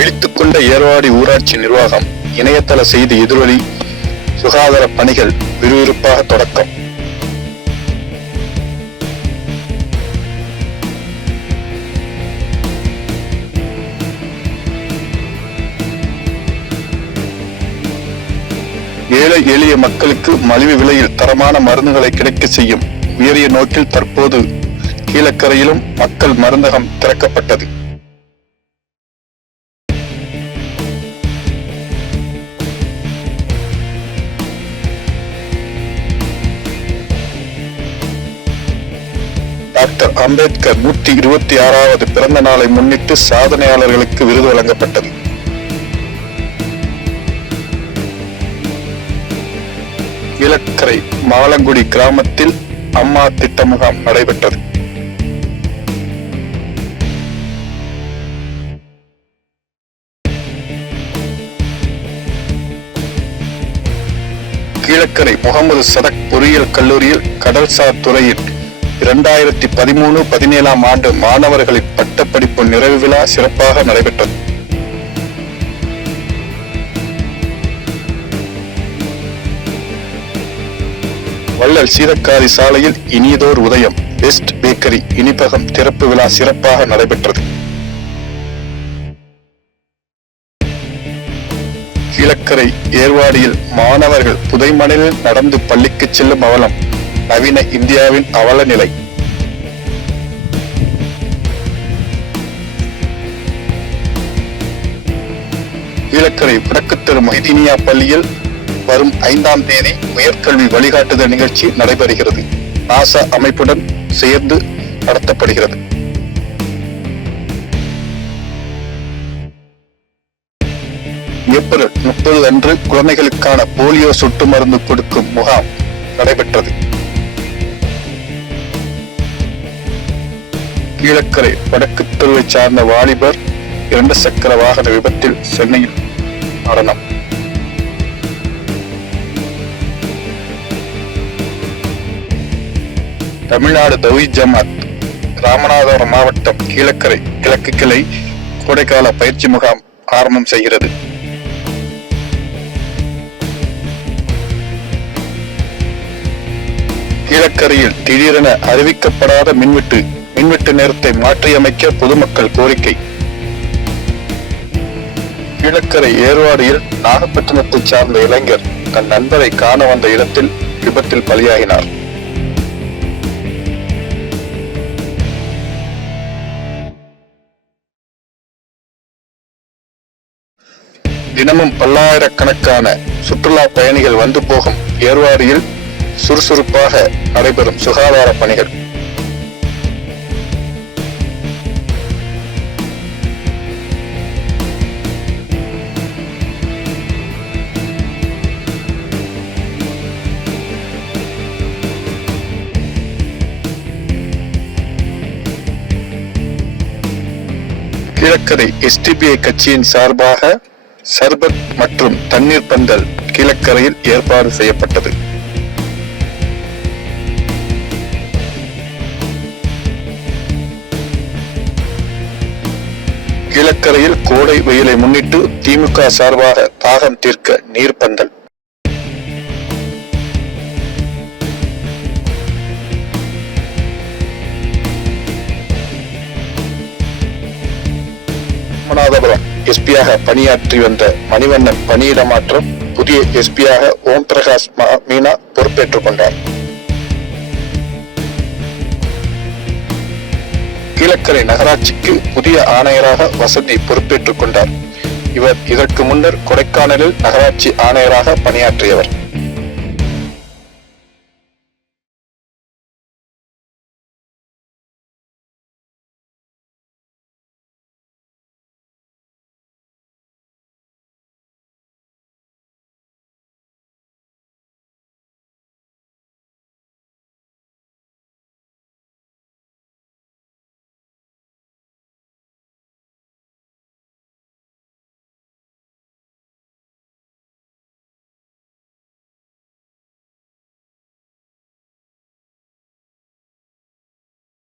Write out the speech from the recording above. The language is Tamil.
விழித்துக் கொண்ட ஏர்வாடி ஊராட்சி நிர்வாகம் இணையதள செய்தி எதிரொலி சுகாதார பணிகள் விறுவிறுப்பாக தொடக்கம். ஏழை எளிய மக்களுக்கு மலிவு விலையில் தரமான மருந்துகளை கிடைக்க செய்யும் உயரிய நோக்கில் தற்போது கீழக்கரையிலும் மக்கள் மருந்தகம் திறக்கப்பட்டது. டாக்டர் அம்பேத்கர் 126வது பிறந்த நாளை முன்னிட்டு சாதனையாளர்களுக்கு விருது வழங்கப்பட்டது. கீழக்கரை மாலங்குடி கிராமத்தில் அம்மா திட்ட முகாம் நடைபெற்றது. கீழக்கரை முகமது சதக் பொறியியல் கல்லூரியில் கடல்சார் துறையில் 2013-17 ஆண்டு மாணவர்களின் பட்டப்படிப்பு நிறைவு விழா சிறப்பாக நடைபெற்றது. வள்ளல் சீதக்காரி சாலையில் இனியதோர் உதயம் பெஸ்ட் பேக்கரி இனிப்பகம் திறப்பு விழா சிறப்பாக நடைபெற்றது. கீழக்கரை ஏர்வாடியில் மாணவர்கள் புதைமணலில் நடந்து பள்ளிக்கு செல்லும் அவலம் நவீன இந்தியாவின் அவல நிலை. கீழக்கரை வடக்கு தெரு மொஹிதீனியா பள்ளியில் வரும் 5ஆம் தேதி உயர்கல்வி வழிகாட்டுதல் நிகழ்ச்சி நடைபெறுகிறது. நாசா அமைப்புடன் சேர்ந்து நடத்தப்படுகிறது. ஏப்ரல் 30 அன்று குழந்தைகளுக்கான போலியோ சொட்டு மருந்து கொடுக்கும் முகாம் நடைபெற்றது. கீழக்கரை வடக்கு தெருவை சார்ந்த வாலிபர் 2 சக்கர வாகன விபத்தில் சென்னையில் மரணம். தமிழ்நாடு தௌஹீத் ஜமாத் ராமநாதபுரம் மாவட்டம் கீழக்கரை கிழக்கு கிளை கோடைக்கால பயிற்சி முகாம் ஆரம்பம் செய்கிறது. கீழக்கரையில் திடீரென அறிவிக்கப்படாத மின்வெட்டு நேரத்தை மாற்றியமைக்க பொதுமக்கள் கோரிக்கை. கீழக்கரை ஏர்வாடியில் நாகப்பட்டினத்தை சார்ந்த இளைஞர் தன் நண்பரை காண வந்த இடத்தில் விபத்தில் பலியாகினார். தினமும் பல்லாயிரக்கணக்கான சுற்றுலா பயணிகள் வந்து போகும் ஏர்வாடியில் சுறுசுறுப்பாக நடைபெறும் சுகாதார பணிகள். கீழக்கரை SDPI கட்சியின் சார்பாக சர்பத் மற்றும் தண்ணீர் பந்தல் கீழக்கரையில் ஏற்பாடு செய்யப்பட்டது. கீழக்கரையில் கோடை வெயிலை முன்னிட்டு திமுக சார்பாக தாகம் தீர்க்க நீர் பந்தல். ராமநாதபுரம் எஸ்பியாக பணியாற்றி வந்த மணிவண்ணன் பணியிட மாற்றம். புதிய எஸ்பியாக ஓம் பிரகாஷ் மீனா பொறுப்பேற்றுக் கொண்டார். கீழக்கரை நகராட்சிக்கு புதிய ஆணையராக வசந்தி பொறுப்பேற்றுக் கொண்டார். இவர் இதற்கு முன்னர் கொடைக்கானலில் நகராட்சி ஆணையராக பணியாற்றியவர்.